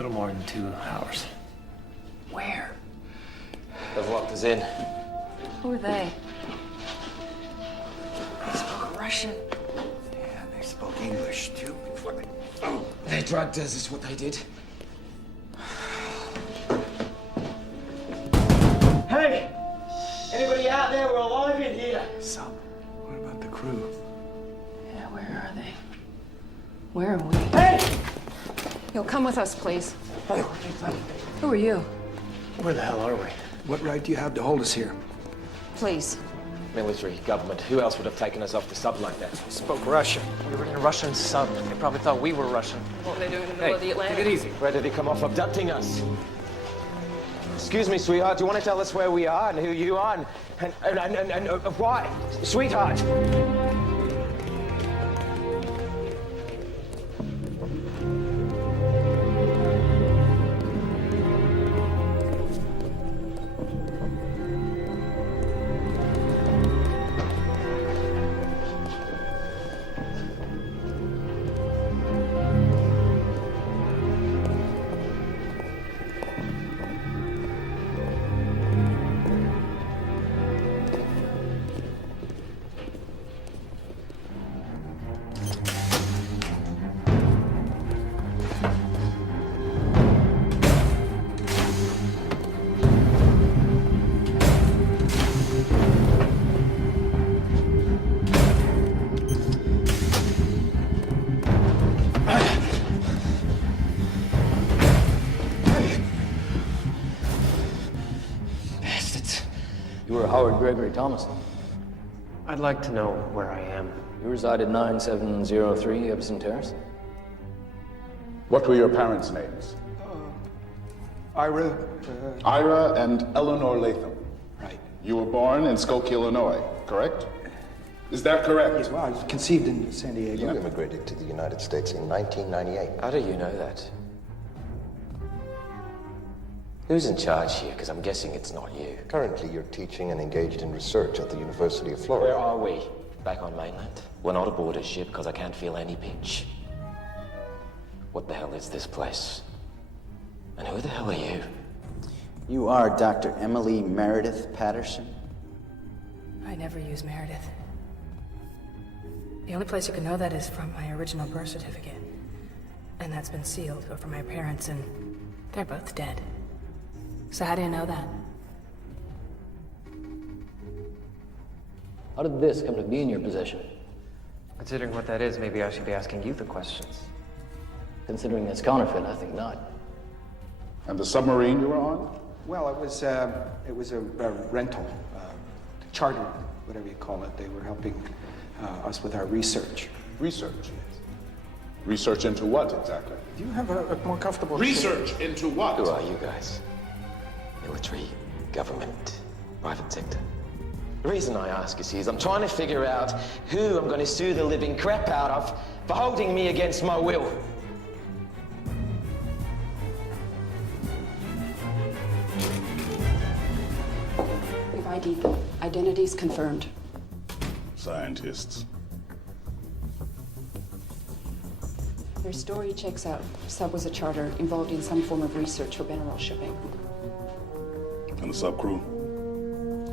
little more than 2 hours. Where? They've locked us in. Who are they? They spoke Russian. Yeah, they spoke English, too. Oh, they drugged us, is what they did. Hey! Anybody out there? We're alive in here. Sub, what about the crew? Yeah, where are they? Where are we? Hey! Yo, come with us, please. Who are you? Where the hell are we? What right do you have to hold us here? Please. Military, government. Who else would have taken us off the sub like that? Spoke Russian. We were in a Russian sub. They probably thought we were Russian. What were they doing in the middle of the Atlantic? Take it easy. Where did they come off abducting us? Excuse me, sweetheart. Do you want to tell us where we are and who you are and why? Sweetheart! You were Howard Gregory Thomas. I'd like to know where I am. You reside at 9703 Epsom Terrace? What were your parents' names? Ira, Ira and Eleanor Latham. right. You were born in Skokie, Illinois, correct? Is that correct? Yes, well, I was conceived in San Diego. You immigrated to the United States in 1998. How do you know that? Who's in charge here? Because I'm guessing it's not you. Currently, you're teaching and engaged in research at the University of Where Florida. are we? Back on mainland? We're not aboard a ship because I can't feel any pitch. What the hell is this place? And who the hell are you? You are Dr. Emily Meredith Patterson? I never use Meredith. The only place you can know that is from my original birth certificate. And that's been sealed, or from my parents, and they're both dead. So how do you know that? How did this come to be in your possession? Considering what that is, maybe I should be asking you the questions. Considering it's counterfeit, I think not. And the submarine you were on? Well, it was a rental, charter, whatever you call it. They were helping us with our research. Research. Research into what exactly? Do you have a more comfortable Research into what? Who are you guys? Military, government, private sector. The reason I ask is I'm trying to figure out who I'm going to sue the living crap out of for holding me against my will. We've ID'd them. Identities confirmed. Scientists. Their story checks out. Sub was a charter involved in some form of research for mineral shipping. And the sub crew?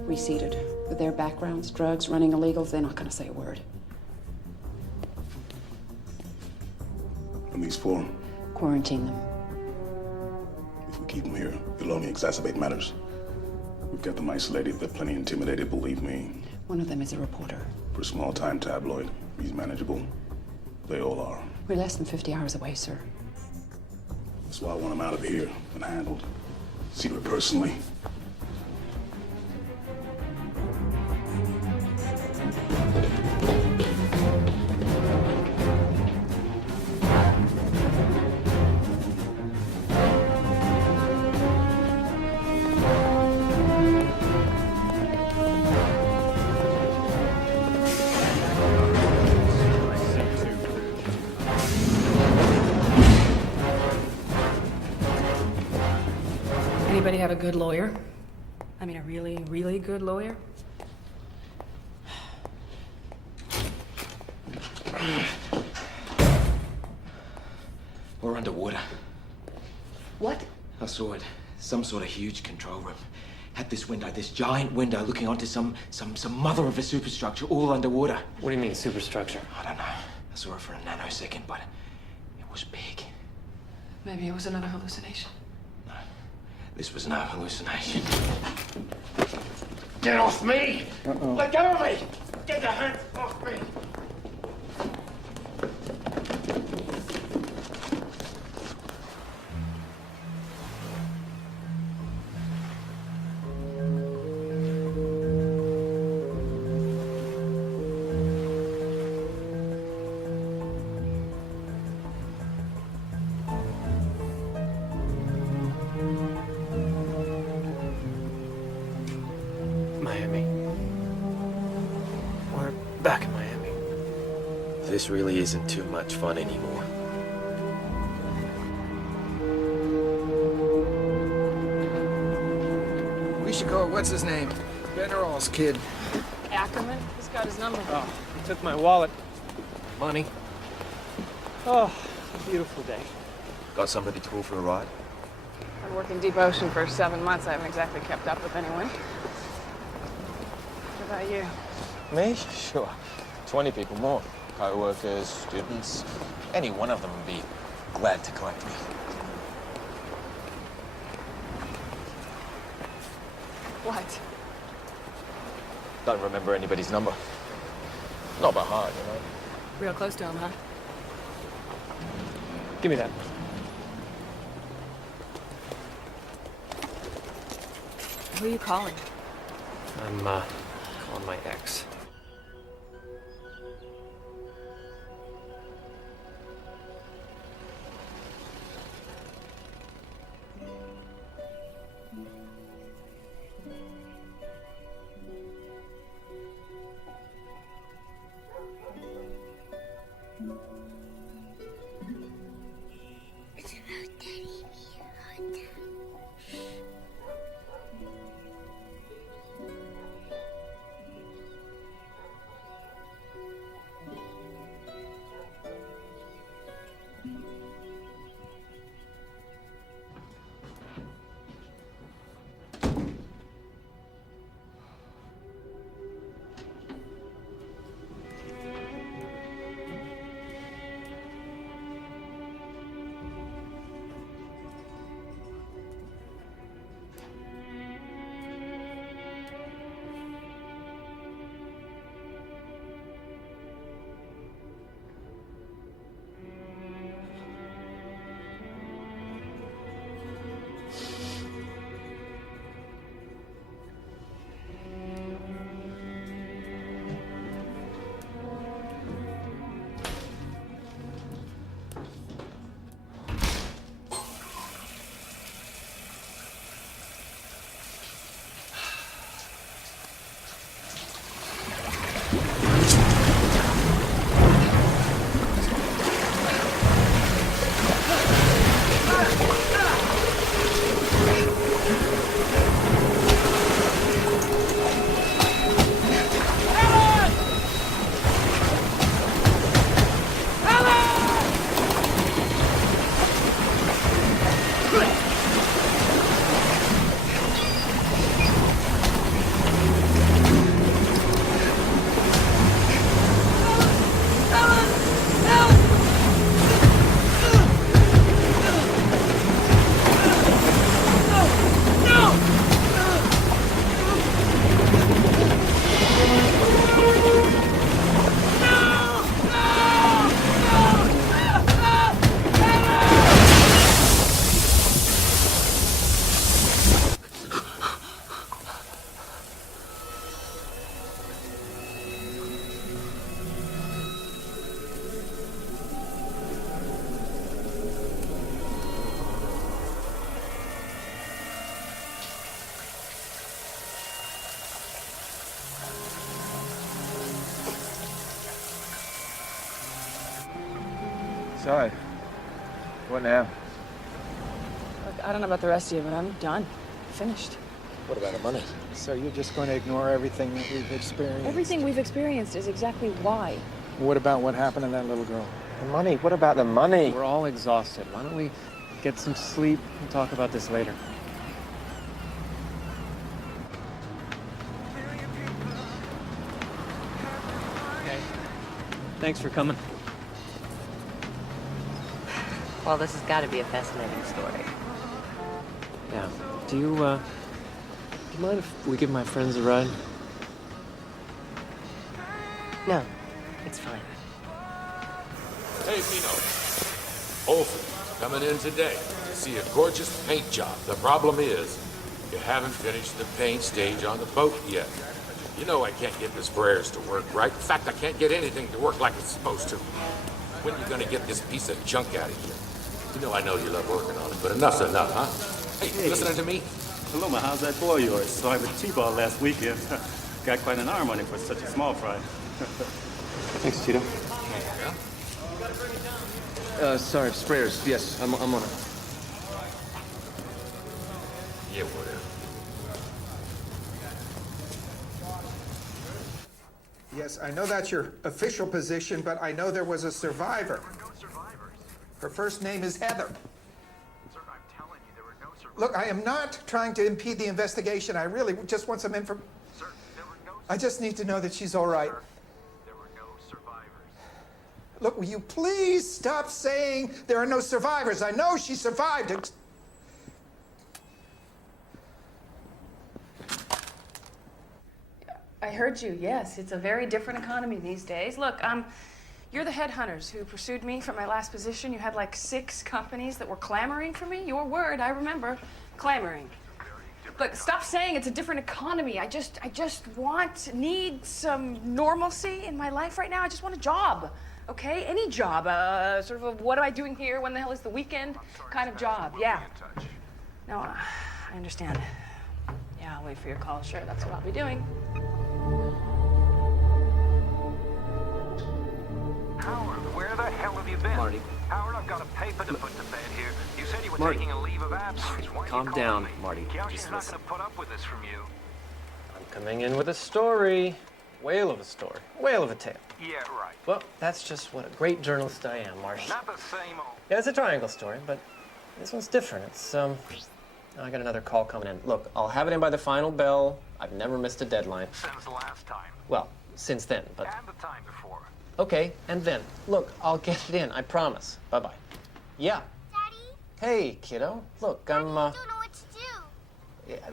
Reseated. With their backgrounds, drugs, running illegals, they're not going to say a word. And these 4? Quarantine them. If we keep them here, it'll only exacerbate matters. We've got them isolated. They're plenty intimidated, believe me. One of them is a reporter. For a small-time tabloid, he's manageable. They all are. We're less than 50 hours away, sir. That's why I want him out of here and handled. See to it personally. Anybody have a good lawyer? I mean, a really, really good lawyer? We're underwater. What? I saw it. Some sort of huge control room. Had this window, this giant window looking onto some mother of a superstructure all underwater. What do you mean, superstructure? I don't know. I saw it for a nanosecond, but it was big. Maybe it was another hallucination. No, this was no hallucination. Get off me! Let go of me! Get your hands off me! Miami. We're back in Miami. This really isn't too much fun anymore. We should call what's his name? Benderall's kid. Ackerman? He's got his number. Oh, he took my wallet. Money. Oh, it's a beautiful day. Got somebody to pull for a ride? I've been working deep ocean for 7 months. I haven't exactly kept up with anyone. What about you? Me? Sure. 20 people more. Co-workers, students. Any one of them would be glad to collect me. What? Don't remember anybody's number. Not by heart, you know. Real close to him, huh? Give me that. Who are you calling? I'm, calling my ex. So, what now? Look, I don't know about the rest of you, but I'm done. Finished. What about the money? So you're just going to ignore everything that we've experienced? Everything we've experienced is exactly why. What about what happened to that little girl? The money? What about the money? We're all exhausted. Why don't we Get some sleep. We'll talk about this later. Okay. Thanks for coming. Well, this has got to be a fascinating story. Yeah. Do you mind if we give my friends a ride? No, it's fine. Hey, Pino. Olsen, coming in today to see a gorgeous paint job. The problem is, you haven't finished the paint stage on the boat yet. You know I can't get the sprayers to work right. In fact, I can't get anything to work like it's supposed to. When are you gonna get this piece of junk out of here? You know I know you love working on it, but enough's enough, huh? Hey, listening to me? Paloma, how's that boy of yours? Saw him at T-ball last weekend. Got quite an arm on him for such a small fry. Thanks, Tito. Sorry, sprayers. Yes, I'm on it. Yeah, whatever. Yes, I know that's your official position, but I know there was a survivor. There were no survivors. Her first name is Heather. Sir, I'm telling you, there were no survivors. Look, I am not trying to impede the investigation. I really just want some information. Sir, there were no survivors. I just need to know that she's all right. Sir, there were no survivors. Look, will you please stop saying there are no survivors? I know she survived. I heard you, yes. It's a very different economy these days. Look, you're the headhunters who pursued me from my last position. You had like 6 companies that were clamoring for me. Your word, I remember. Clamoring. Look, stop saying it's a different economy. I just need some normalcy in my life right now. I just want a job, okay? Any job. Sort of a what am I doing here? When the hell is the weekend? Kind of job, yeah. No, I understand. Yeah, I'll wait for your call. Sure, that's what I'll be doing. Howard, where the hell have you been? Marty. Howard, I've got a paper to put to bed here. You said you were Marty. taking a leave of absence. Why Calm are you calling down, me? Marty. Kelsey's Just not listen. going to put up with this from you. I'm coming in with a story. Whale of a story. Whale of a tale. Yeah, right. Well, that's just what a great journalist I am, Marsh. Not the same old... Yeah, it's a triangle story, but this one's different. It's, I got another call coming in. Look, I'll have it in by the final bell. I've never missed a deadline. Since the last time. Well, since then, but... And the time before. Okay, and then. Look, I'll get it in, I promise. Bye-bye. Yeah. Daddy? Hey, kiddo. Look, I don't know what to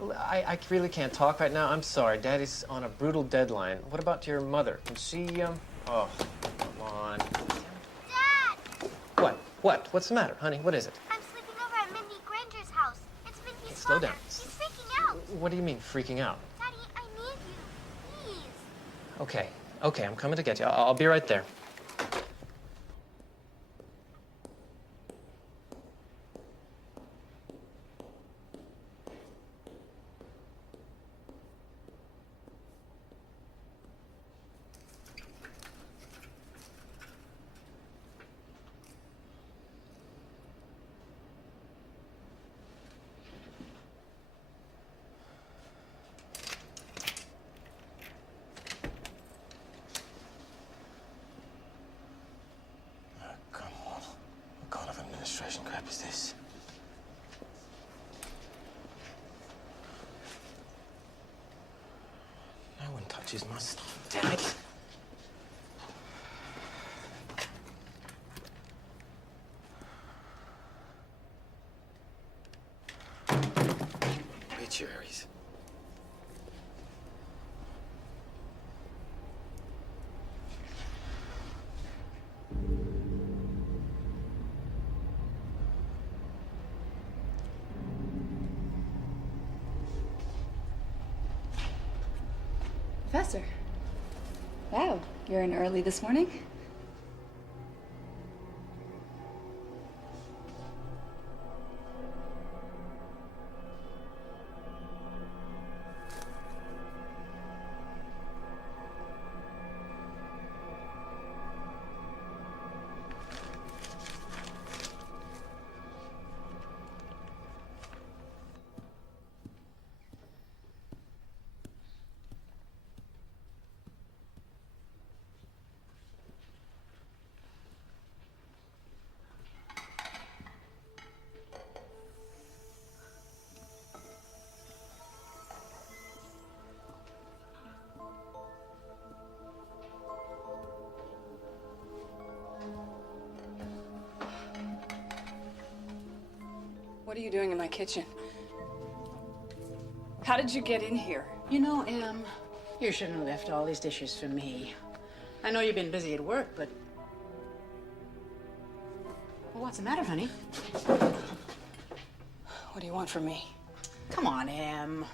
do. I really can't talk right now. I'm sorry. Daddy's on a brutal deadline. What about your mother? Can she, Oh, come on. Dad! What? What? What's the matter, honey? What is it? I'm sleeping over at Mindy Granger's house. It's Mindy's Hey, slow father. down. He's freaking out. What do you mean, freaking out? Daddy, I need you. Please. Okay. Okay, I'm coming to get you. I'll be right there. Come on. What kind of administration crap is this? No one touches my stuff. Damn it. Obituaries. Professor. Wow, you're in early this morning? What are you doing in my kitchen? How did you get in here? You know, Em, you shouldn't have left all these dishes for me. I know you've been busy at work, but... Well, what's the matter, honey? What do you want from me? Come on, Em.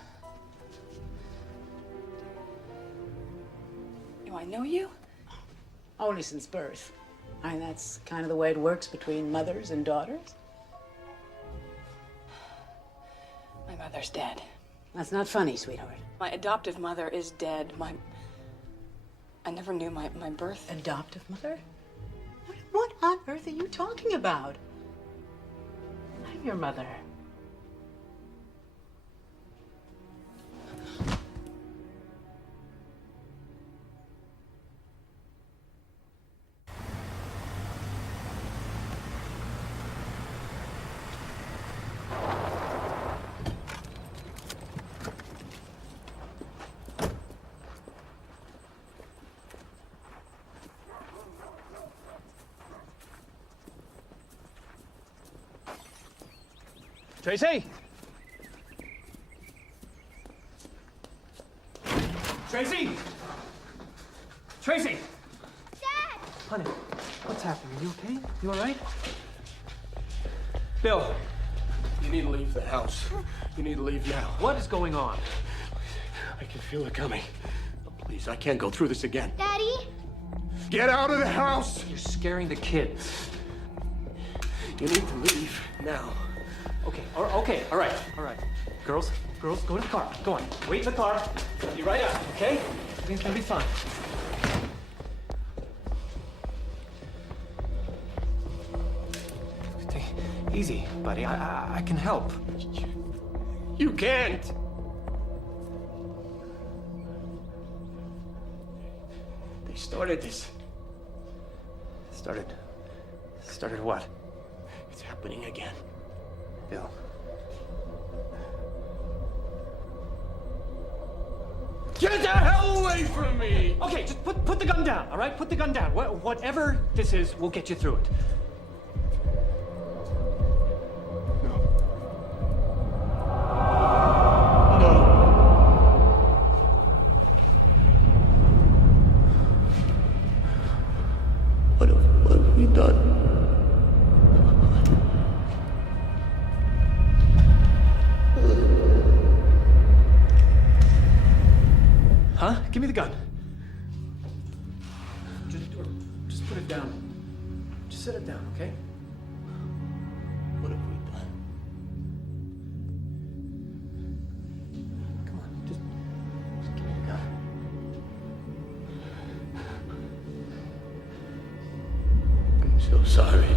Do I know you? Only since birth. I mean, that's kind of the way it works between mothers and daughters. My mother's dead. That's not funny, sweetheart. My adoptive mother is dead. I never knew my birth. Adoptive mother? What on earth are you talking about? I'm your mother. Tracy! Tracy! Tracy! Dad! Honey, what's happening? Are you okay? You all right? Bill! You need to leave the house. You need to leave now. What is going on? I can feel it coming. Please, I can't go through this again. Daddy? Get out of the house! You're scaring the kids. You need to leave now. Okay, all right. Girls, go to the car. Go on. Wait in the car. I'll be right out, okay? Everything's gonna be fine. Take it easy, buddy. I can help. You can't! They started this. Started what? It's happening again. Bill. Get the hell away from me! Okay, just put the gun down, all right? Put the gun down. Whatever this is, we'll get you through it. What have we done? Huh? Give me the gun. Just put it down. Just set it down, okay? What have we done? Come on, just give me the gun. I'm so sorry.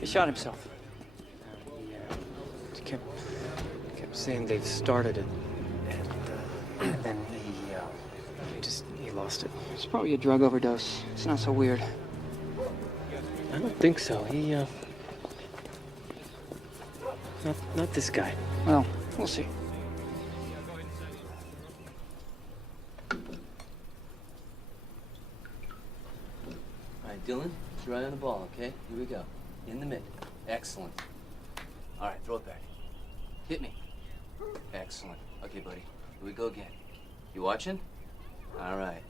He shot himself. He kept saying they'd started it, and then he lost it. It's probably a drug overdose. It's not so weird. I don't think so. He not this guy. Well, we'll see. All right, Dylan, you're right on the ball, okay? Here we go. In the mid. Excellent. All right, throw it back. Hit me. Excellent. Okay, buddy. Here we go again. You watching? All right.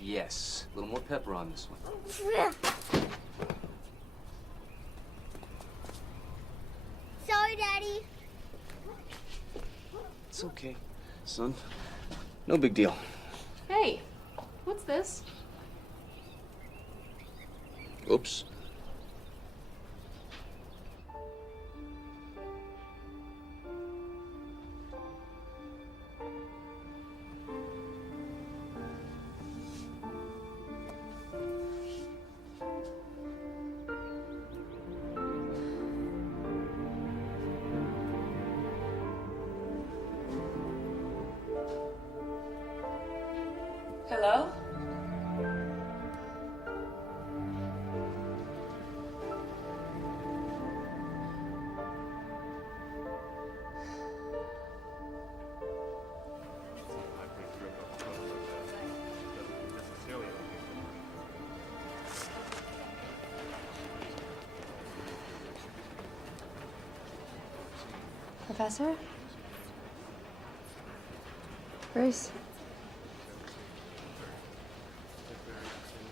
Yes. A little more pepper on this one. Sorry, Daddy. It's okay, son. No big deal. Hey, what's this? Oops. Hello? Professor? Bruce?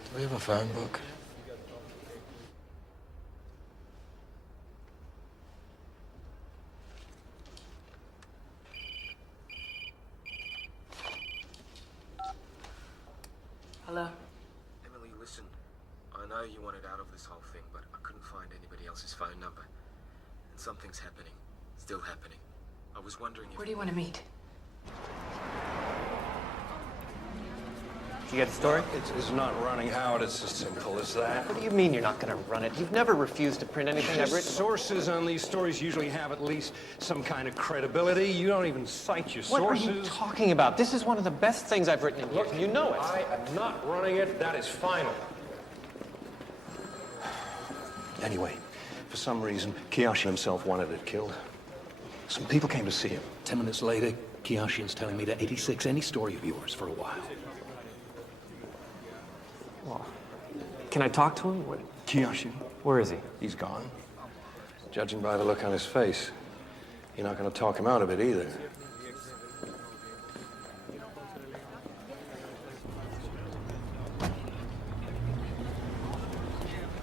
Do we have a phone book? Hello? Emily, listen. I know you wanted out of this whole thing, but I couldn't find anybody else's phone number. And something's happening. Still happening. I was wondering if... Where do you want to meet? Did you get the story? It's not running, Howard. It's as simple as that. What do you mean you're not going to run it? You've never refused to print anything I've written. Sources on these stories usually have at least some kind of credibility. You don't even cite your sources. What are you talking about? This is one of the best things I've written in years. You know it. I am not running it. That is final. Anyway, for some reason, Kiyoshin himself wanted it killed. Some people came to see him. 10 minutes later, Kiyoshin's telling me to 86 any story of yours for a while. Well, can I talk to him? Kiyoshin? Where is he? He's gone. Judging by the look on his face, you're not going to talk him out of it either.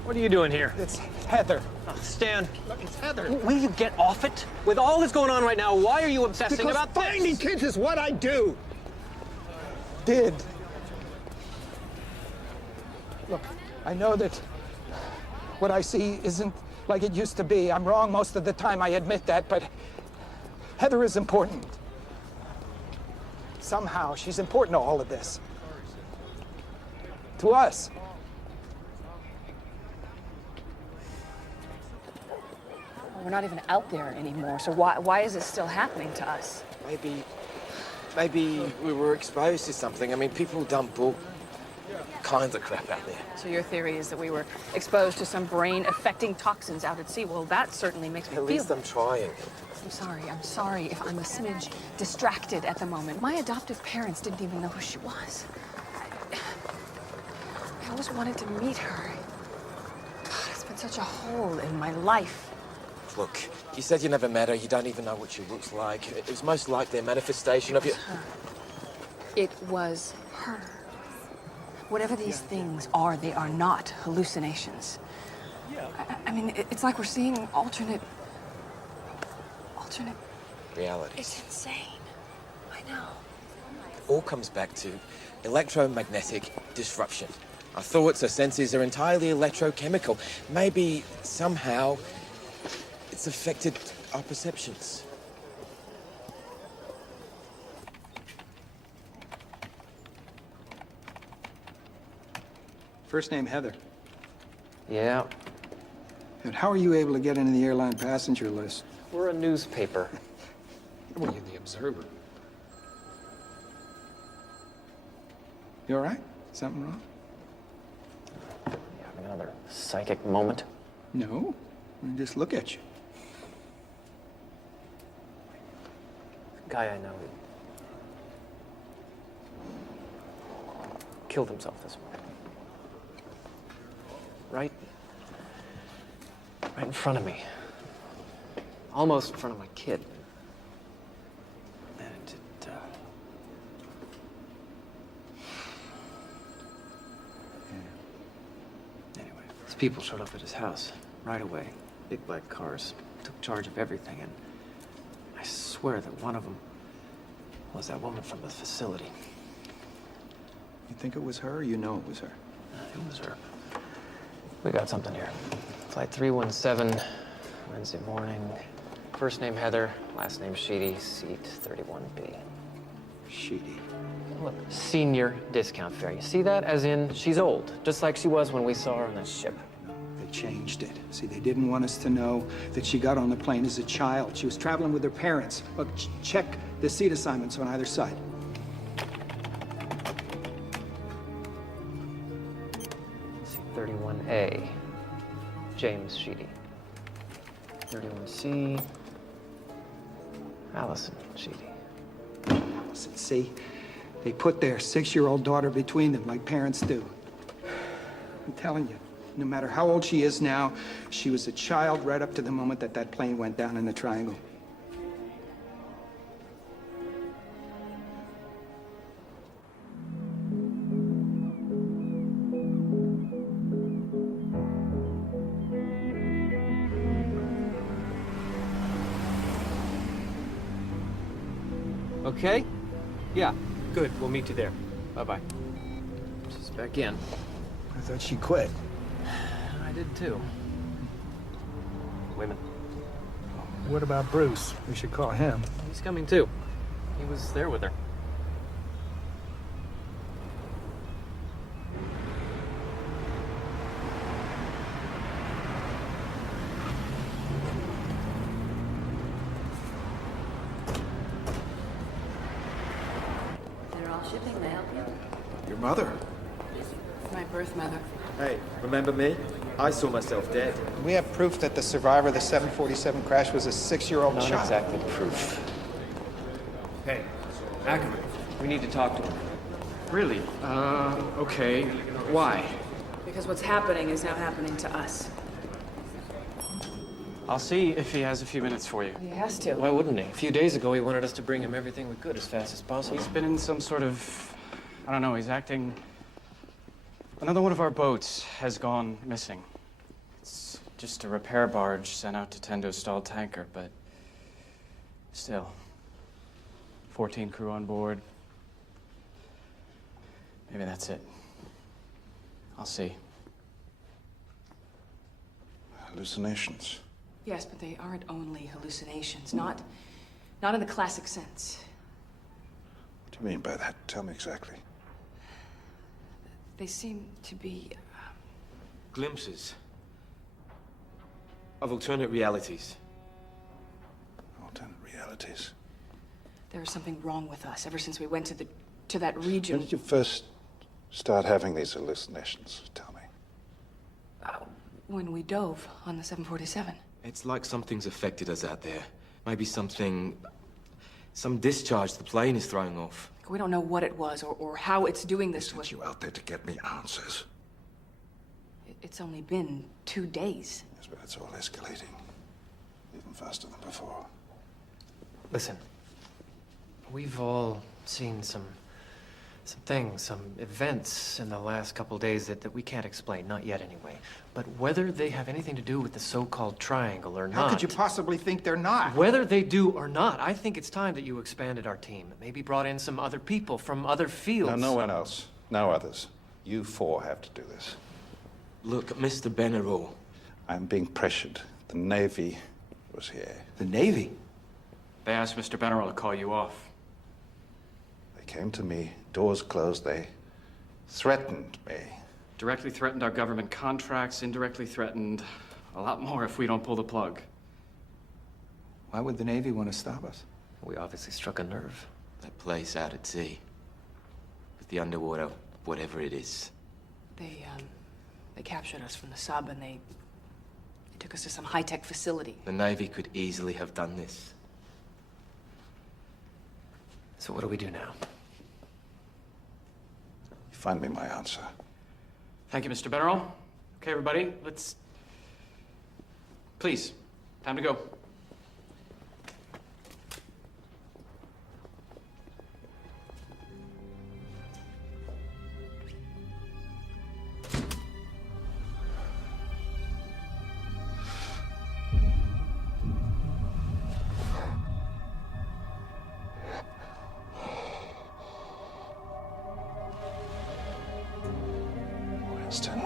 What are you doing here? It's Heather. Oh, Stan. Look, it's Heather. Will you get off it? With all that's going on right now, why are you obsessing Because about finding this? kids is what I do. Did. Look, I know that what I see isn't like it used to be. I'm wrong most of the time, I admit that, but Heather is important. Somehow, she's important to all of this. To us. We're not even out there anymore, so why is it still happening to us? Maybe we were exposed to something. I mean, people dump all kinds of crap out there. So your theory is that we were exposed to some brain-affecting toxins out at sea. Well, that certainly makes me feel... At least I'm trying. I'm sorry if I'm a smidge distracted at the moment. My adoptive parents didn't even know who she was. I always wanted to meet her. God, it's been such a hole in my life. Look, you said you never met her. You don't even know what she looks like. It was most likely a manifestation of your... It was her. Whatever these things are, they are not hallucinations. I mean, it's like we're seeing alternate reality. It's insane. I know. It all comes back to electromagnetic disruption. Our thoughts, our senses are entirely electrochemical. Maybe somehow it's affected our perceptions. First name Heather. Yeah. And how are you able to get into the airline passenger list? We're a newspaper. Well, you're the Observer. You all right? Something wrong? You having another psychic moment? No. I just look at you. The guy I know killed himself this morning. Right in front of me. Almost in front of my kid. And anyway, these people showed up at his house right away. Big black cars. Took charge of everything, and I swear that one of them was that woman from the facility. You think it was her, or you know it was her? It was her. We got something here. Flight 317, Wednesday morning. First name Heather, last name Sheedy, seat 31B. Sheedy. Look, senior discount fare. You see that? As in, she's old, just like she was when we saw her on that ship. They changed it. See, they didn't want us to know that she got on the plane as a child. She was traveling with her parents. Look, check the seat assignments on either side. Seat 31A, James Sheedy. 31C, Allison Sheedy. Allison, see? They put their 6-year-old daughter between them like parents do. I'm telling you, no matter how old she is now, she was a child right up to the moment that that plane went down in the triangle. Okay? Yeah, good. We'll meet you there. Bye-bye. She's back in. I thought she quit. I did too. Women. What about Bruce? We should call him. He's coming too. He was there with her. They're all shipping. May I help you? Your mother? My birth mother. Hey, remember me? I saw myself dead. We have proof that the survivor of the 747 crash was a 6-year-old Not child. exactly proof. Hey, Ackerman. We need to talk to him. Really? Okay. Why? Because what's happening is now happening to us. I'll see if he has a few minutes for you. He has to. Why wouldn't he? A few days ago, he wanted us to bring him everything we could as fast as possible. He's been in some sort of, I don't know, he's acting... Another one of our boats has gone missing. It's just a repair barge sent out to tend to a stalled tanker, but still. 14 crew on board. Maybe that's it. I'll see. Hallucinations. Yes, but they aren't only hallucinations. Not in the classic sense. What do you mean by that? Tell me exactly. They seem to be... Glimpses of alternate realities. Alternate realities. There is something wrong with us ever since we went to that region. When did you first start having these hallucinations? Tell me. When we dove on the 747. It's like something's affected us out there. Maybe some discharge the plane is throwing off. We don't know what it was or how it's doing this to us. You out there to get me answers. It's only been 2 days. Yes, but it's all escalating. Even faster than before. Listen, we've all seen some things, some events in the last couple days that we can't explain, not yet anyway. But whether they have anything to do with the so-called triangle or not... How could you possibly think they're not? Whether they do or not, I think it's time that you expanded our team. Maybe brought in some other people from other fields. No one else. No others. You 4 have to do this. Look, Mr. Benerall. I'm being pressured. The Navy was here. The Navy? They asked Mr. Benerall to call you off. They came to me, doors closed, they threatened me. Directly threatened our government contracts, indirectly threatened a lot more if we don't pull the plug. Why would the Navy want to stop us? We obviously struck a nerve. That place out at sea. With the underwater, whatever it is. They captured us from the sub and they took us to some high-tech facility. The Navy could easily have done this. So what do we do now? Find me my answer. Thank you, Mr. Benerall. Okay, everybody, let's... Please, time to go. Winston.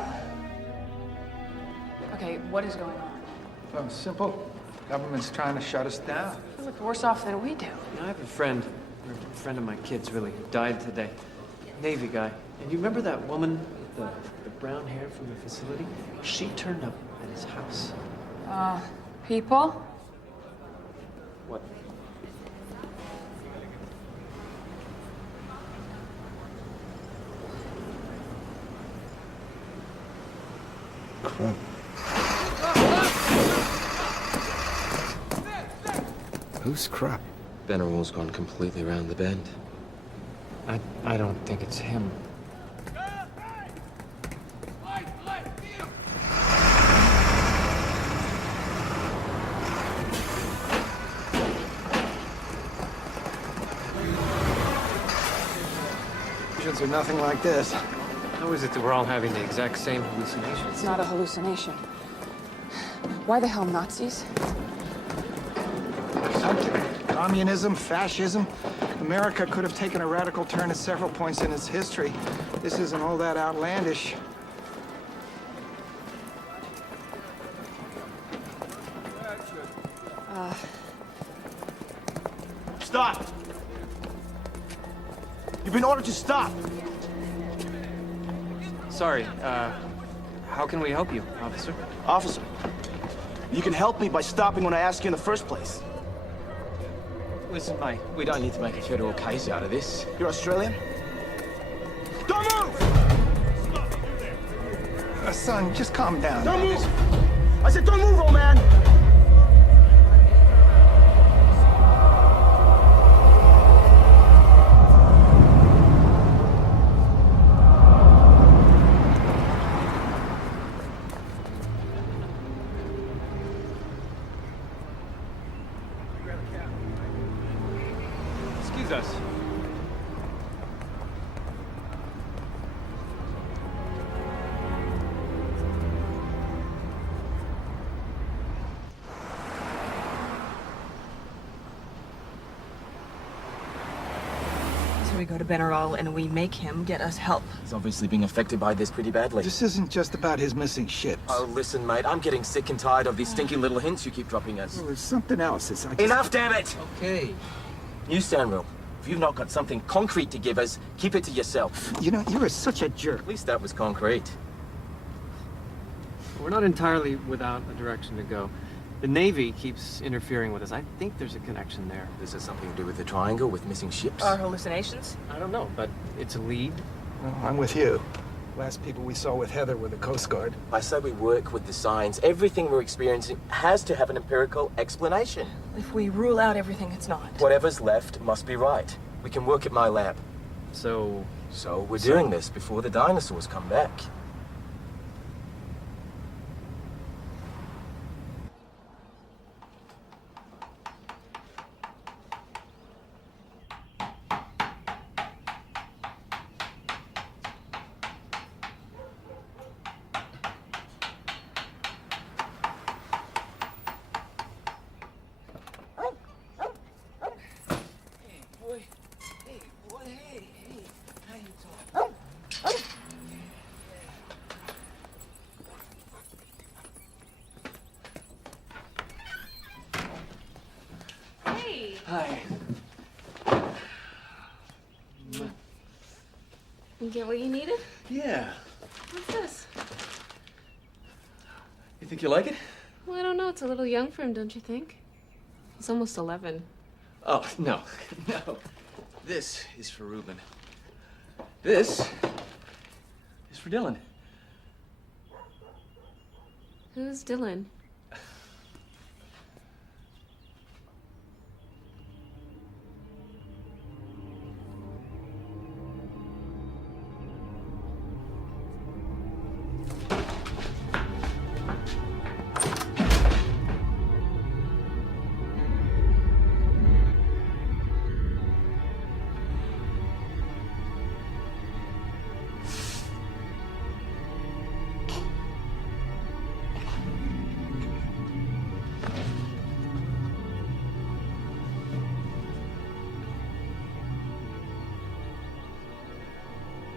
Okay, what is going on? Oh, simple. Government's trying to shut us down. You look worse off than we do. I have a friend, a friend of my kids really, who died today. Navy guy. And you remember that woman with the brown hair from the facility? She turned up at his house. People? What? Crap. Who's crap? Benerall's gone completely around the bend. I don't think it's him. Visions are nothing like this. How is it that we're all having the exact same hallucinations? It's not a hallucination. Why the hell Nazis? Something. Communism, fascism. America could have taken a radical turn at several points in its history. This isn't all that outlandish. Stop! You've been ordered to stop! Sorry, how can we help you, officer? Officer, you can help me by stopping when I ask you in the first place. Listen, mate, we don't need to make a federal case out of this. You're Australian? Don't move! Son, just calm down. Don't move! I said don't move, old man! Excuse us. So we go to Benaral and we make him get us help. He's obviously being affected by this pretty badly. This isn't just about his missing ships. Oh, listen, mate, I'm getting sick and tired of these stinking little hints you keep dropping us. Well, there's something else. It's like Enough, damn it! Okay. You, Samuel, if you've not got something concrete to give us, keep it to yourself. You know, you're such a jerk. At least that was concrete. We're not entirely without a direction to go. The Navy keeps interfering with us. I think there's a connection there. Does it something to do with the triangle with missing ships? Our hallucinations? I don't know, but it's a lead. Well, I'm with you. Last people we saw with Heather were the Coast Guard. I say we work with the signs. Everything we're experiencing has to have an empirical explanation. If we rule out everything, it's not. Whatever's left must be right. We can work at my lab. So we're doing this before the dinosaurs come back. Hi. You get what you needed? Yeah. What's this? You think you like it? Well, I don't know. It's a little young for him, don't you think? He's almost 11. Oh, no. No. This is for Reuben. This is for Dylan. Who's Dylan?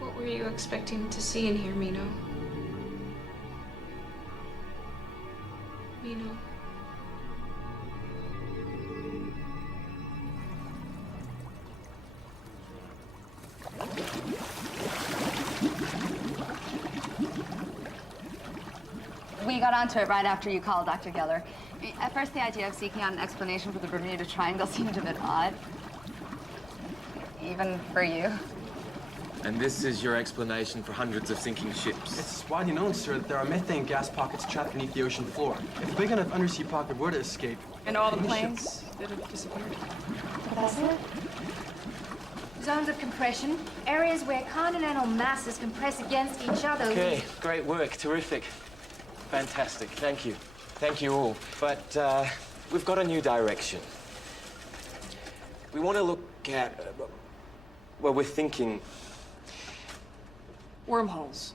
What were you expecting to see in here, Mino? Mino. We got onto it right after you called, Dr. Geller. At first, the idea of seeking out an explanation for the Bermuda Triangle seemed a bit odd. Even for you. And this is your explanation for hundreds of sinking ships? It's widely known, sir, that there are methane gas pockets trapped beneath the ocean floor. If a big enough undersea pocket were to escape... And all the any planes that have disappeared. That's it. Zones of compression, areas where continental masses compress against each other. Okay, great work, terrific. Fantastic, thank you. Thank you all. But we've got a new direction. We want to look at, well, we're thinking... Wormholes.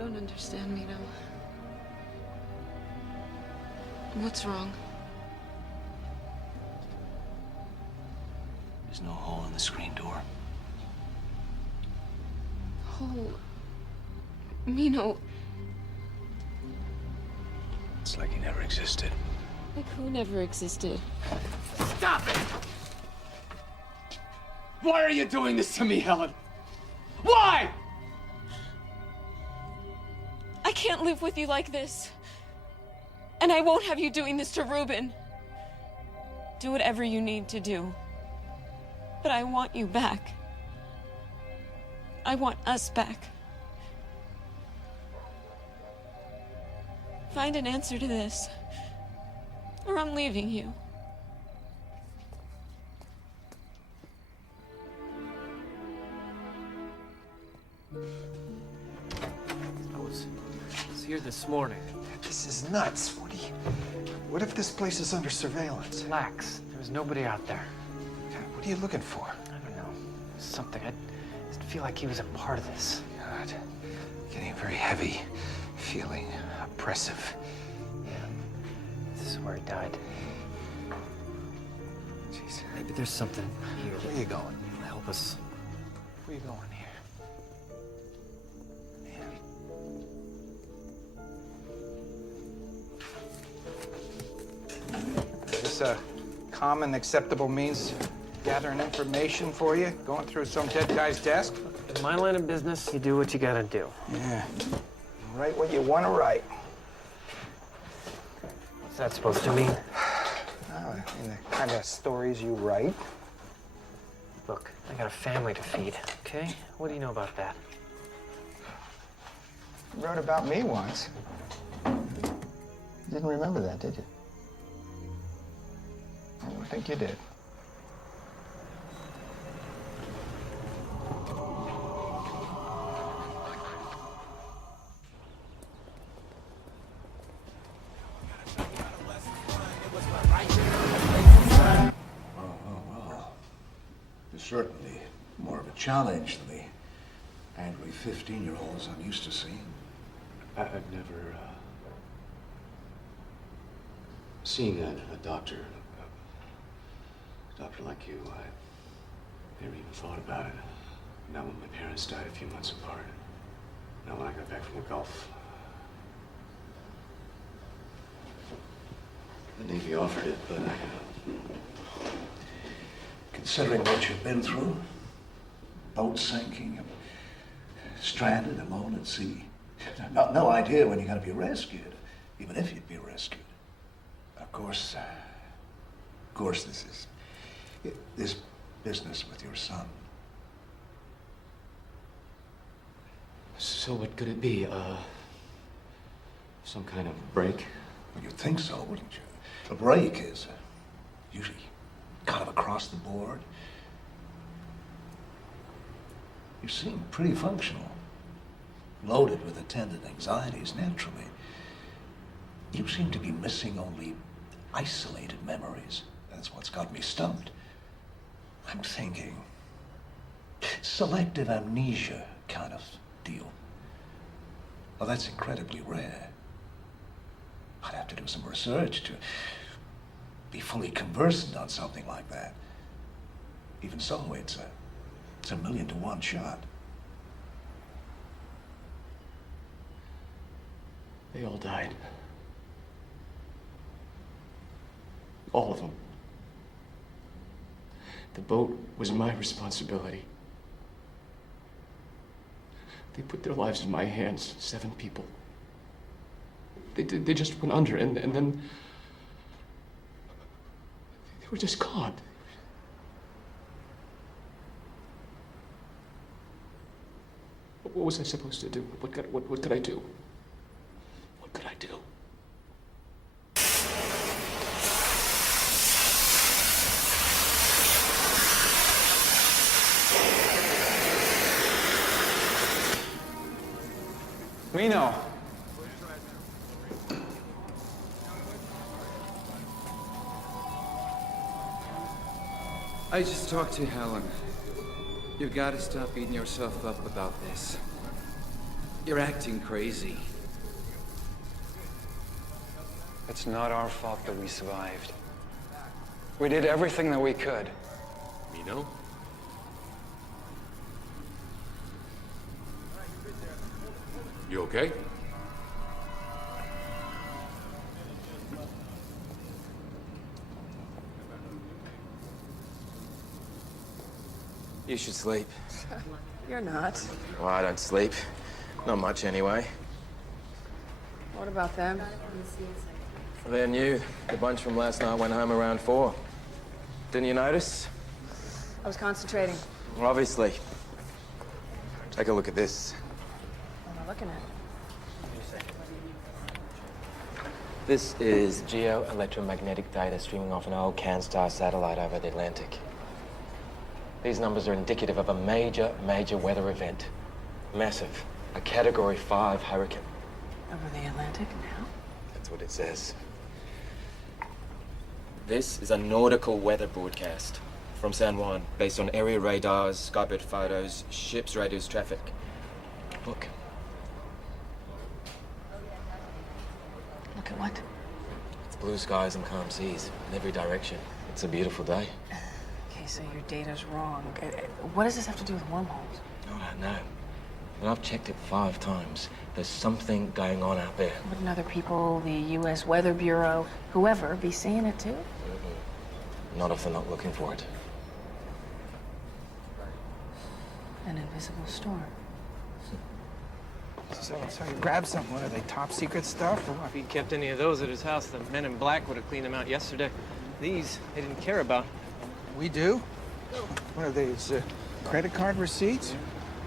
don't understand, Mino. What's wrong? There's no hole in the screen door. Hole. Mino. It's like he never existed. Like who never existed? Stop it! Why are you doing this to me, Helen? Why? I can't live with you like this. And I won't have you doing this to Ruben. Do whatever you need to do. But I want you back. I want us back. Find an answer to this, or I'm leaving you. I was here this morning. This is nuts. What if this place is under surveillance? Relax. There was nobody out there. What are you looking for? I don't know. Something. I just feel like he was a part of this. God, getting very heavy, feeling oppressive. Yeah. This is where he died. Jeez. Maybe there's something here. Where are you going? Help us. Where are you going here? Is this a common, acceptable means of gathering information for you? Going through some dead guy's desk? In my line of business, you do what you gotta do. Yeah. Write what you want to write. What's that supposed to mean? In the kind of stories you write. Look, I got a family to feed, okay? What do you know about that? You wrote about me once. Didn't remember that, did you? I don't think you did. Certainly more of a challenge than the angry 15-year-olds I'm used to seeing. I've never seen a doctor like you. I never even thought about it. Not when my parents died a few months apart. Not when I got back from the Gulf. The Navy offered it, but Considering what you've been through, boat sinking, stranded alone at sea, no idea when you're going to be rescued, even if you'd be rescued. Of course, this business with your son. So what could it be? Some kind of break? Well, you'd think so, wouldn't you? A break is usually kind of across the board. You seem pretty functional, loaded with attendant anxieties, naturally. You seem to be missing only isolated memories. That's what's got me stumped. I'm thinking selective amnesia kind of deal. Well, that's incredibly rare. I'd have to do some research to be fully conversant on something like that. Even so, it's a 1,000,000 to 1 shot. They all died. All of them. The boat was my responsibility. They put their lives in my hands, 7 people. They just went under, and then they were just gone. What was I supposed to do? What could I do? What could I do? Mino. I just talked to Helen. You gotta stop beating yourself up about this. You're acting crazy. It's not our fault that we survived. We did everything that we could. Mino? You okay? You should sleep. You're not. Well, I don't sleep. Not much, anyway. What about them? They're new. The bunch from last night went home around 4. Didn't you notice? I was concentrating. Well, obviously. Take a look at this. What am I looking at? This is geo-electromagnetic data streaming off an old CanStar satellite over the Atlantic. These numbers are indicative of a major weather event. Massive. A Category 5 hurricane. Over the Atlantic now? That's what it says. This is a nautical weather broadcast from San Juan, based on area radars, skybird photos, ships, radios, traffic. Look. Look at what? It's blue skies and calm seas in every direction. It's a beautiful day. Okay, so your data's wrong. What does this have to do with wormholes? I don't know. But I've checked it 5 times. There's something going on out there. Wouldn't other people, the U.S. Weather Bureau, whoever, be seeing it too? Not if they're not looking for it. An invisible storm. So you grabbed something. What are they, top secret stuff or what? If he kept any of those at his house, the men in black would have cleaned them out yesterday. These, they didn't care about. We do? What are these, credit card receipts?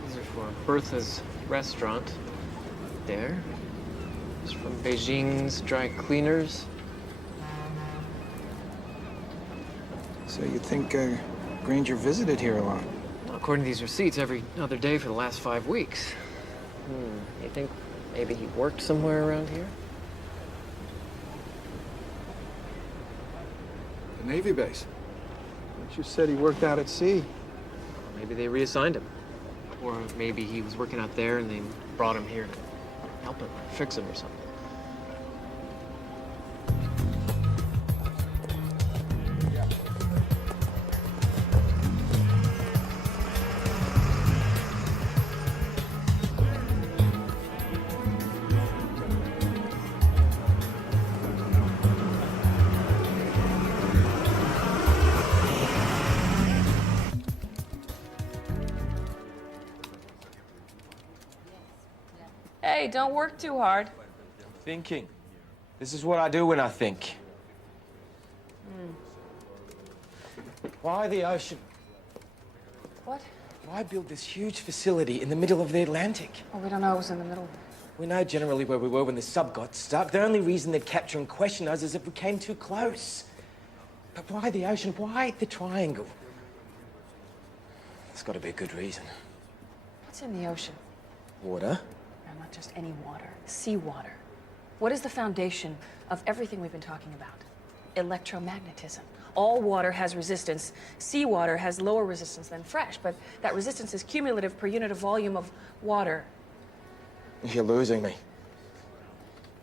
These are for Bertha's restaurant. There. It's from Beijing's dry cleaners. So you think Granger visited here a lot? According to these receipts, every other day for the last 5 weeks. You think maybe he worked somewhere around here? The Navy base. But you said he worked out at sea. Maybe they reassigned him. Or maybe he was working out there and they brought him here to help him, fix him or something. Hey, don't work too hard. Thinking. This is what I do when I think. Why the ocean? What? Why build this huge facility in the middle of the Atlantic? Oh, we don't know it was in the middle. We know generally where we were when the sub got stuck. The only reason they'd capture and question us is if we came too close. But why the ocean? Why the triangle? There's got to be a good reason. What's in the ocean? Water? No, not just any water. Seawater. What is the foundation of everything we've been talking about? Electromagnetism. All water has resistance. Seawater has lower resistance than fresh, but that resistance is cumulative per unit of volume of water. You're losing me.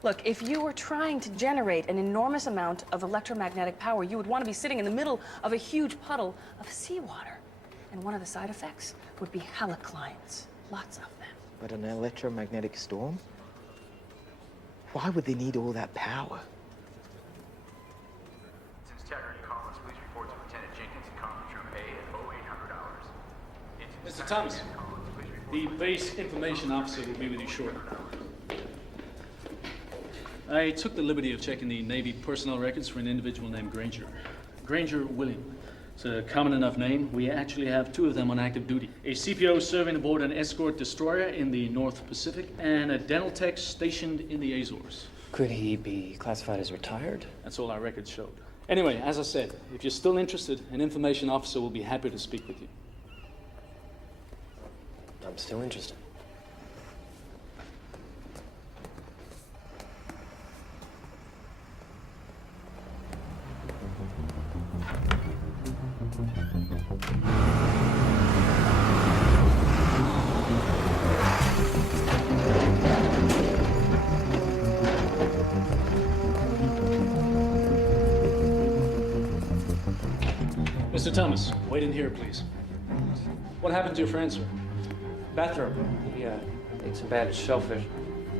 Look, if you were trying to generate an enormous amount of electromagnetic power, you would want to be sitting in the middle of a huge puddle of seawater. And one of the side effects would be haloclines. Lots of them. But an electromagnetic storm? Why would they need all that power? Since Taggart and Collins, please report to Lieutenant Jenkins in conference room A at 0800 hours. Mr. Thomas, the base information officer will be with you shortly. I took the liberty of checking the Navy personnel records for an individual named Granger. Granger William. It's a common enough name. We actually have 2 of them on active duty. A CPO serving aboard an escort destroyer in the North Pacific and a dental tech stationed in the Azores. Could he be classified as retired? That's all our records showed. Anyway, as I said, if you're still interested, an information officer will be happy to speak with you. I'm still interested. Mr. Thomas, wait in here, please. What happened to your friend, sir? Bathroom. He ate some bad shellfish.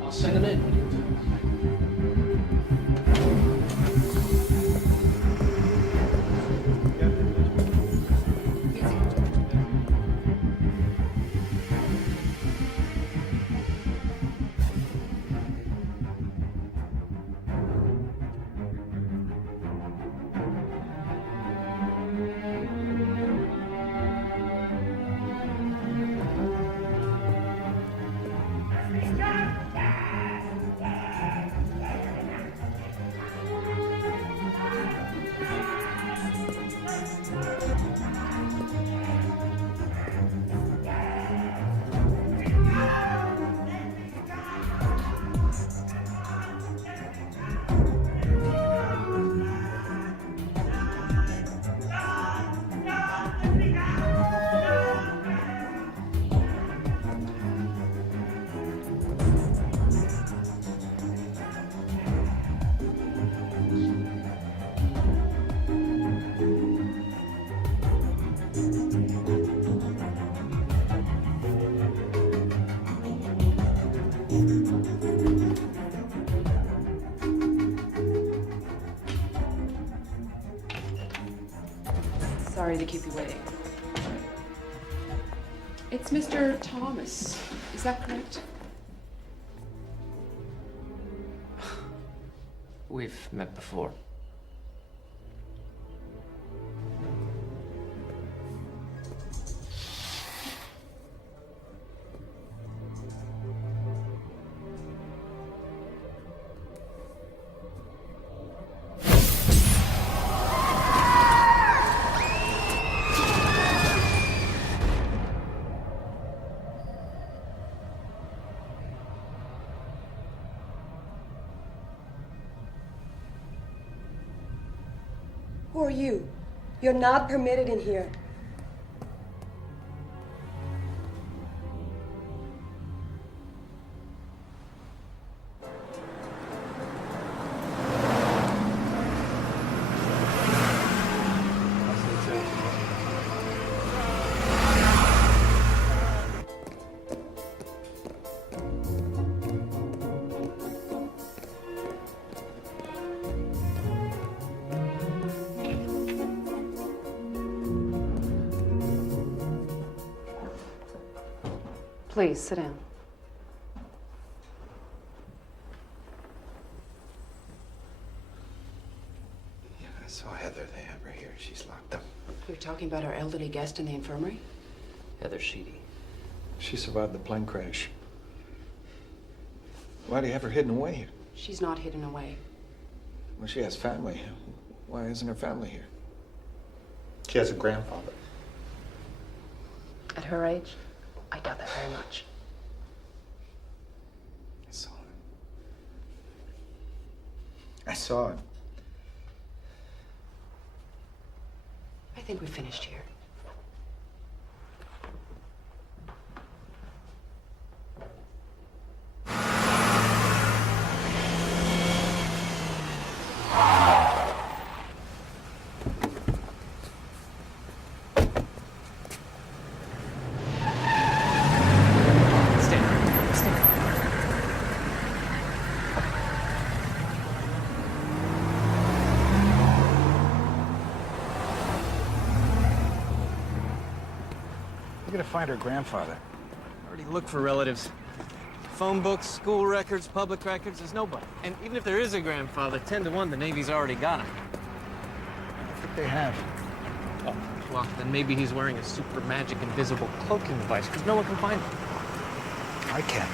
I'll send him in. Sorry to keep you waiting. It's Mr. Thomas. Is that correct? We've met before. Who are you? You're not permitted in here. Please, sit down. Yeah, I saw Heather. They have her here. She's locked up. You're talking about our elderly guest in the infirmary? Heather Sheedy. She survived the plane crash. Why do you have her hidden away here? She's not hidden away. Well, she has family. Why isn't her family here? She has a grandfather. At her age, I doubt that very much. I saw it. I saw it. I think we finished here. We're gonna find her grandfather. Already looked for relatives. Phone books, school records, public records, there's nobody. And even if there is a grandfather, 10 to 1, the Navy's already got him. I think they have. Oh, well, then maybe he's wearing a super magic invisible cloaking device, because no one can find him. I can.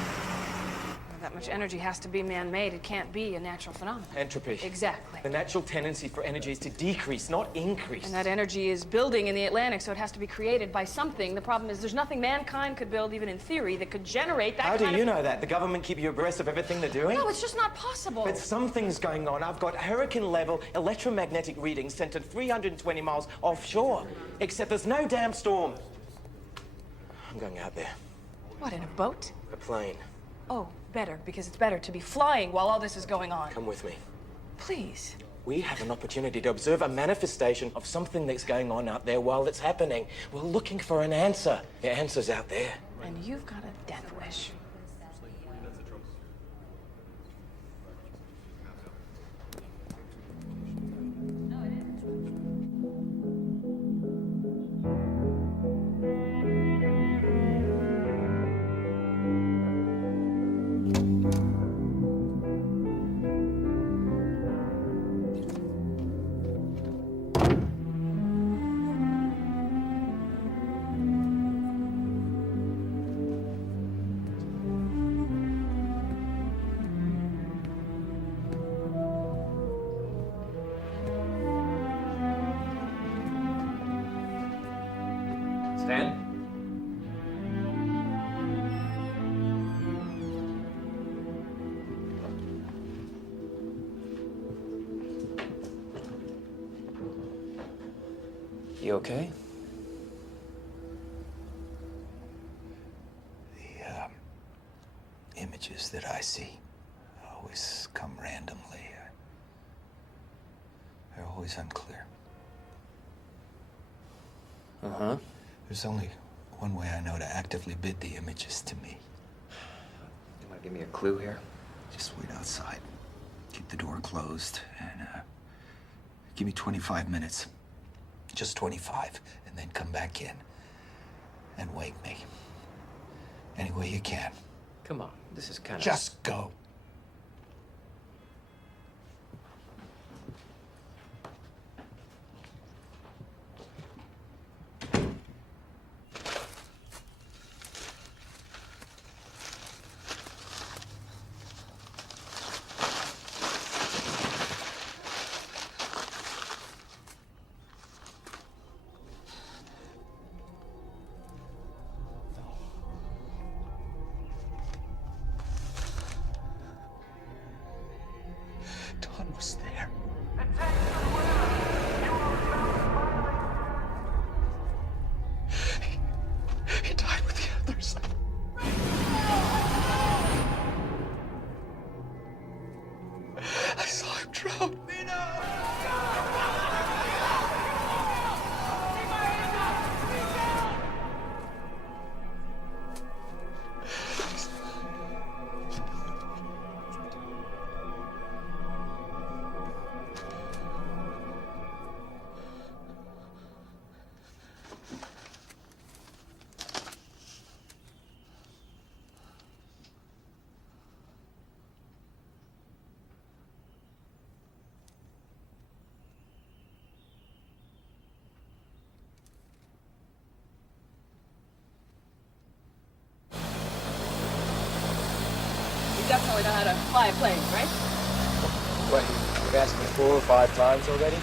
That much energy has to be man-made. It can't be a natural phenomenon. Entropy. Exactly. The natural tendency for energy is to decrease, not increase. And that energy is building in the Atlantic, so it has to be created by something. The problem is there's nothing mankind could build, even in theory, that could generate that How kind do you of... know that? The government keep you abreast of everything they're doing? No, it's just not possible. But something's going on. I've got hurricane-level electromagnetic readings centered 320 miles offshore. Except there's no damn storm. I'm going out there. What, in a boat? A plane. Oh, better, because it's better to be flying while all this is going on. Come with me. Please. We have an opportunity to observe a manifestation of something that's going on out there while it's happening. We're looking for an answer. The answer's out there. And you've got a death wish. Stan? You okay? The images that I see always come randomly. They're always unclear. Uh-huh. There's only one way I know to actively bid the images to me. You want to give me a clue here? Just wait outside. Keep the door closed and give me 25 minutes. Just 25, and then come back in and wake me. Any way you can. Come on, this is kind of... Just go. Dawn was there. He died with the others. I saw him drown. You definitely know how to fly a plane, right? Wait, you've asked me 4 or 5 times already?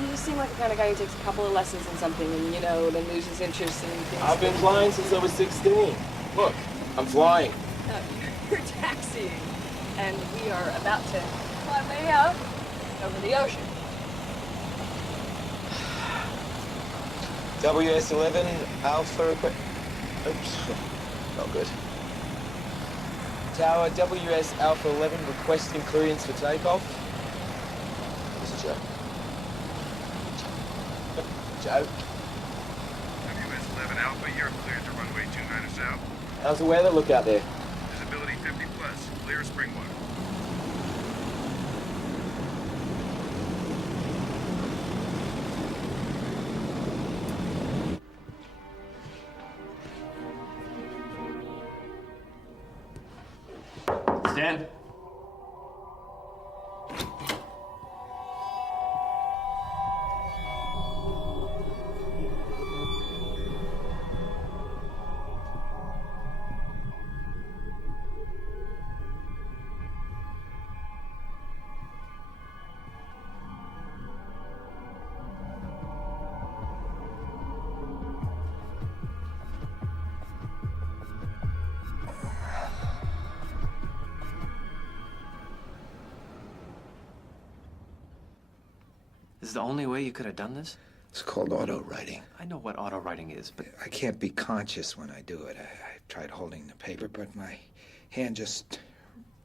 You just seem like the kind of guy who takes a couple of lessons in something and, then loses interest in things. I've been flying since I was 16. Look, I'm flying. No, you're taxiing. And we are about to fly way out over the ocean. WS-11 Alpha equip. Oops, not good. Tower WS Alpha 11 requesting clearance for takeoff. This is Joe. Joe. WS-11 Alpha, you're cleared to runway 29 south. How's the weather look out there? Visibility 50 plus. Clear as spring water. Stan? This is the only way you could have done this? It's called auto-writing. I know what auto writing is, but I can't be conscious when I do it. I tried holding the paper, but my hand just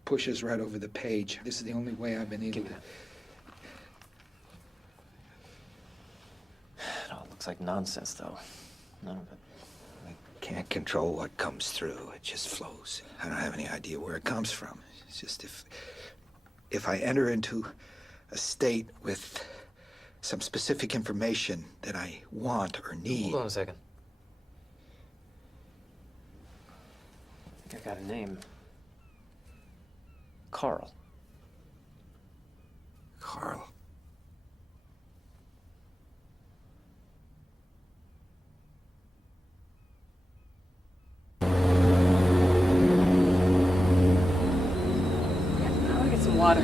pushes right over the page. This is the only way I've been able to... looks like nonsense, though. None of it. Can't control what comes through. It just flows. I don't have any idea where it comes from. It's just if I enter into a state with some specific information that I want or need. Hold on a second. I think I got a name. Carl. Carl. I want to get some water.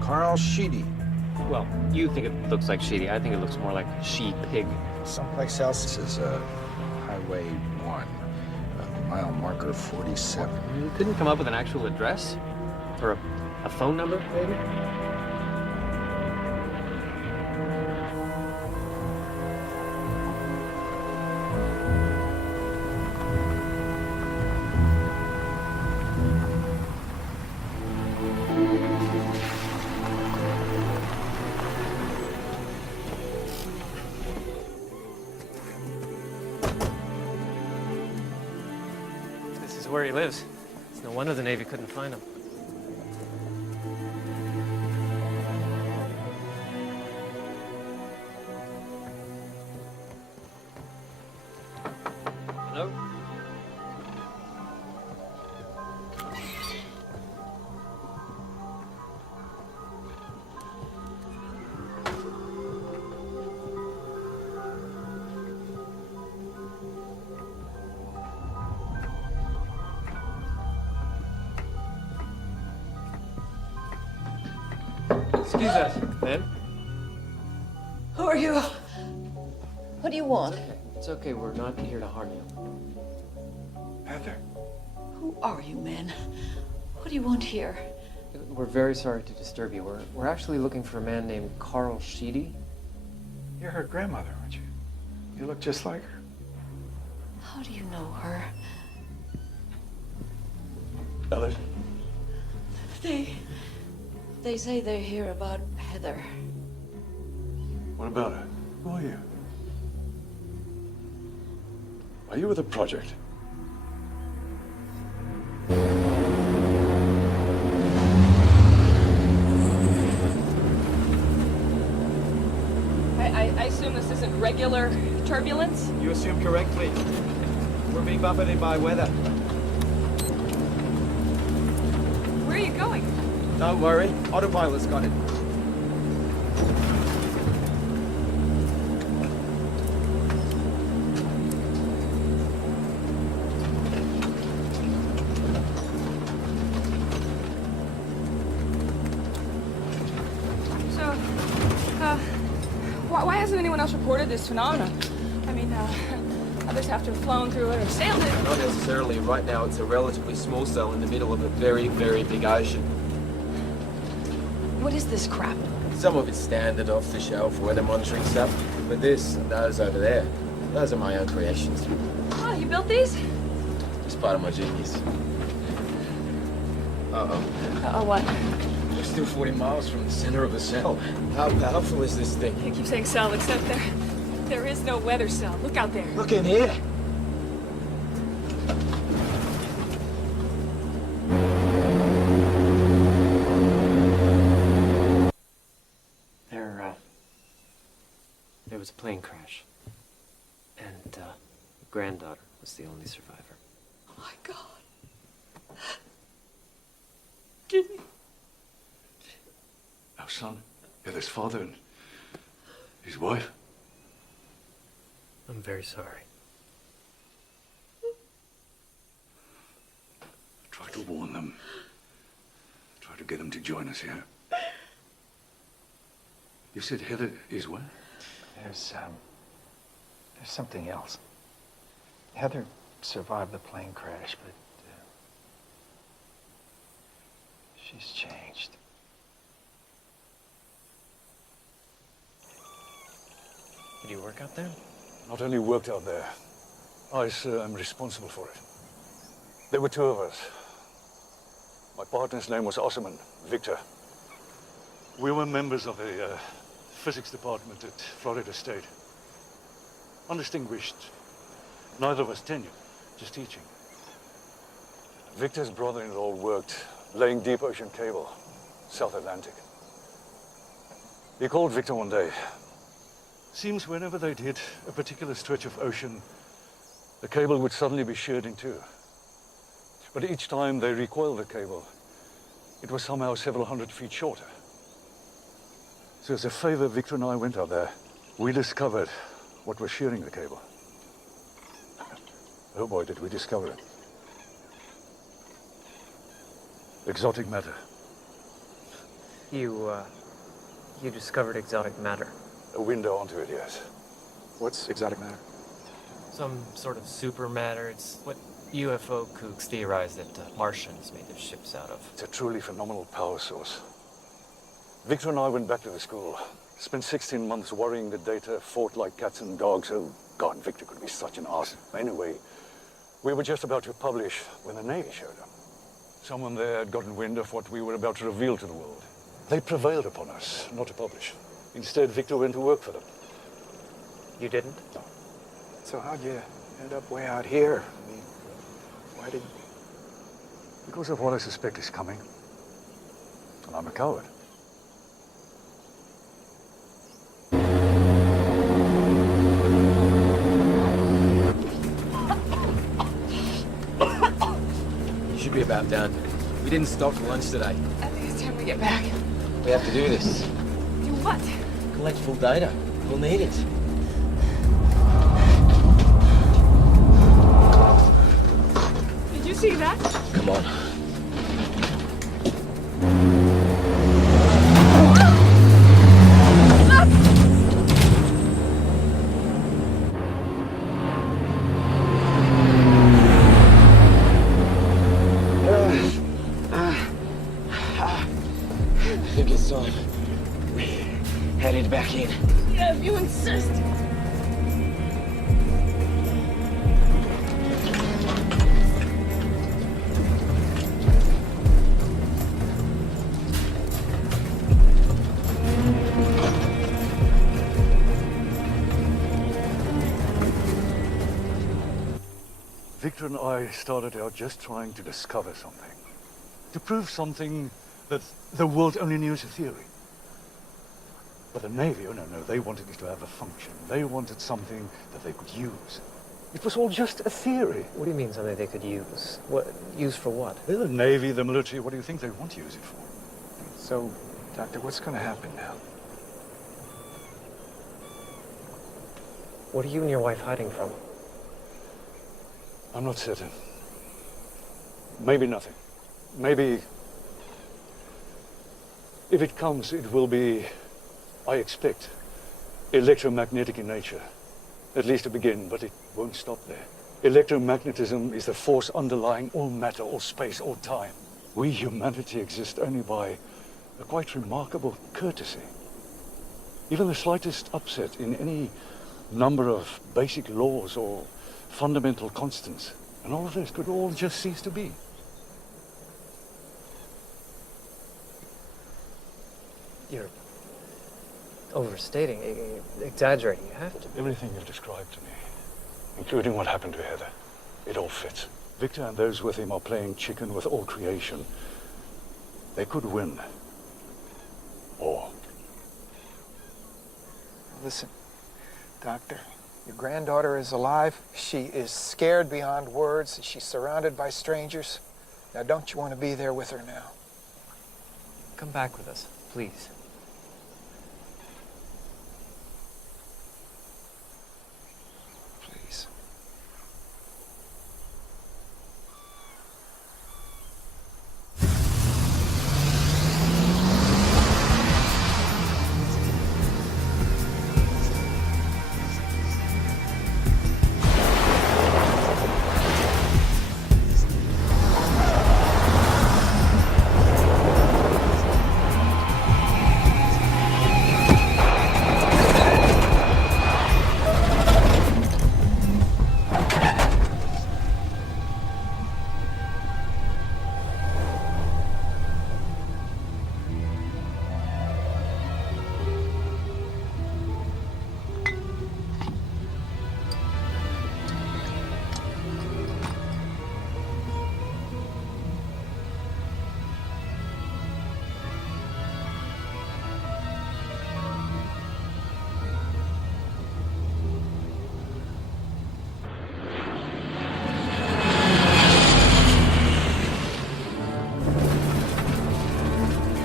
Carl Sheedy. Well, you think it looks like Sheedy. I think it looks more like she-pig. Someplace else. This is Highway 1, mile marker 47. You couldn't come up with an actual address? Or a phone number, maybe? This is where he lives. It's no wonder the Navy couldn't find him. Hello? Excuse us, ma'am. Who are you? What do you want? It's okay. We're not here to harm you. Heather. Who are you, man? What do you want here? We're very sorry to disturb you. We're actually looking for a man named Carl Sheedy. You're her grandmother, aren't you? You look just like her. How do you know her? Others? They say they hear about Heather. What about her? Who are you? Are you with the project? I assume this isn't regular turbulence? You assume correctly. We're being buffeted by weather. Where are you going? Don't worry, autopilot's got it. So, why hasn't anyone else reported this phenomenon? I mean, others have to have flown through it or sailed it. Not necessarily. Right now, it's a relatively small cell in the middle of a very, very big ocean. What is this crap? Some of it's standard off-the-shelf weather monitoring stuff, but this and those over there, those are my own creations. Oh, you built these? It's part of my genius. Uh-oh. Uh-oh, what? We're still 40 miles from the center of the cell. How powerful is this thing? I keep saying cell, except there is no weather cell. Look out there. Look in here. There was a plane crash. And, granddaughter was the only survivor. my God. Jimmy. Our son, Heather's father, and his wife. I'm very sorry. Try to warn them. Try to get them to join us here. You said Heather is where? There's something else. Heather survived the plane crash, but she's changed. Did you work out there? Not only worked out there, I, sir, am responsible for it. There were two of us. My partner's name was Osserman, Victor. We were members of the physics department at Florida State. Undistinguished. Neither of us tenured, just teaching. Victor's brother-in-law worked laying deep ocean cable, South Atlantic. He called Victor one day. Seems whenever they'd hit a particular stretch of ocean, the cable would suddenly be sheared in two. But each time they recoiled the cable, it was somehow several hundred feet shorter. So as a favor, Victor and I went out there. We discovered what was shearing the cable. Oh boy, did we discover it. Exotic matter. You discovered exotic matter. A window onto it, yes. What's exotic matter? Some sort of super matter. It's what UFO kooks theorize that Martians made their ships out of. It's a truly phenomenal power source. Victor and I went back to the school. Spent 16 months worrying the data, fought like cats and dogs. Oh, God, Victor could be such an ass. Anyway, we were just about to publish when the Navy showed up. Someone there had gotten wind of what we were about to reveal to the world. They prevailed upon us not to publish. Instead, Victor went to work for them. You didn't? No. So how'd you end up way out here? I mean, why did... Because of what I suspect is coming. And I'm a coward. You should be about done. We didn't stop for lunch today. I think it's time we get back. We have to do this. Do what? Collect full data. We'll need it. Did you see that? Come on. I think it's time. Headed back in. Yeah, if you insist. Victor and I started out just trying to discover something. To prove something that the world only knew as a theory. But the Navy, oh no, they wanted it to have a function. They wanted something that they could use. It was all just a theory. What do you mean something they could use? What? Use for what? They're the Navy, the military, what do you think they want to use it for? So, Doctor, what's going to happen now? What are you and your wife hiding from? I'm not certain. Maybe nothing. Maybe... if it comes, it will be, I expect, electromagnetic in nature. At least to begin, but it won't stop there. Electromagnetism is the force underlying all matter, all space, all time. We, humanity, exist only by a quite remarkable courtesy. Even the slightest upset in any number of basic laws or fundamental constants, and all of this could all just cease to be. You're overstating, exaggerating. You have to. Everything you've described to me, including what happened to Heather, it all fits. Victor and those with him are playing chicken with all creation. They could win. Or... Listen, Doctor, Your granddaughter is alive. She is scared beyond words. She's surrounded by strangers. Now, don't you want to be there with her now? Come back with us, please. Please.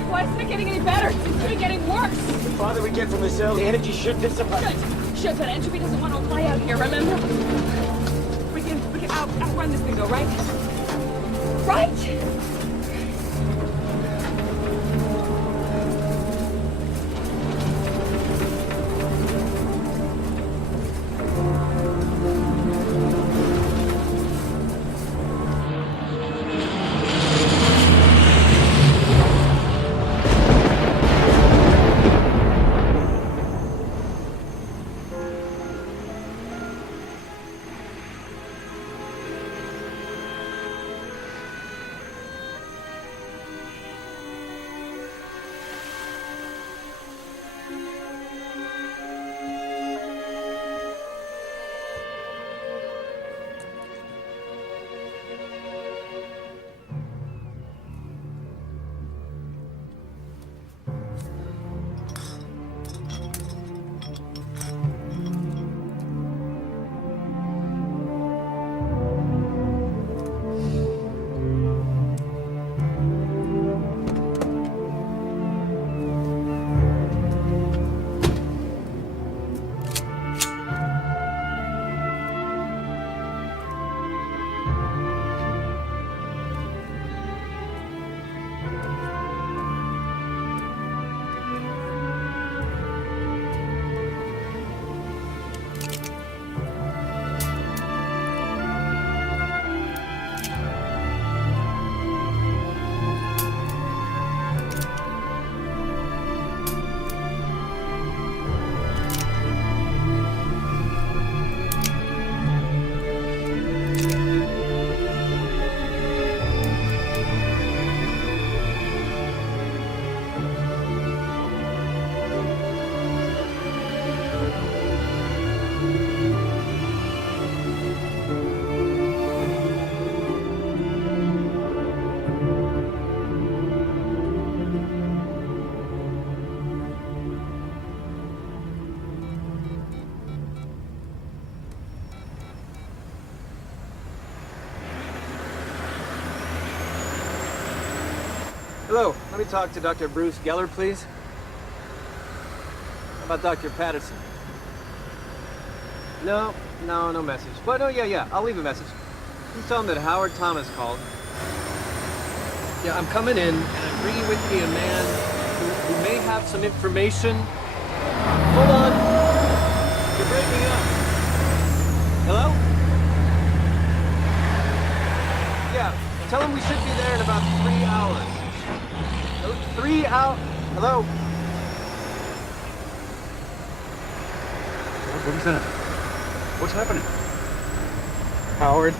Why isn't it getting any better? It's been getting worse. The farther we get from the cell, the energy should dissipate. Should, but entropy doesn't want to apply out here, remember? We can outrun this thing though, right? Right? Hello, let me talk to Dr. Bruce Geller, please. How about Dr. Patterson? No message. But no, yeah, I'll leave a message. Please tell him that Howard Thomas called. Yeah, I'm coming in, and I'm bringing with me a man who may have some information. Hold on. You're breaking up. Hello? Yeah, tell him we should be there in about 3 hours. 3 hours? Hello? What is that? What's happening? Howard.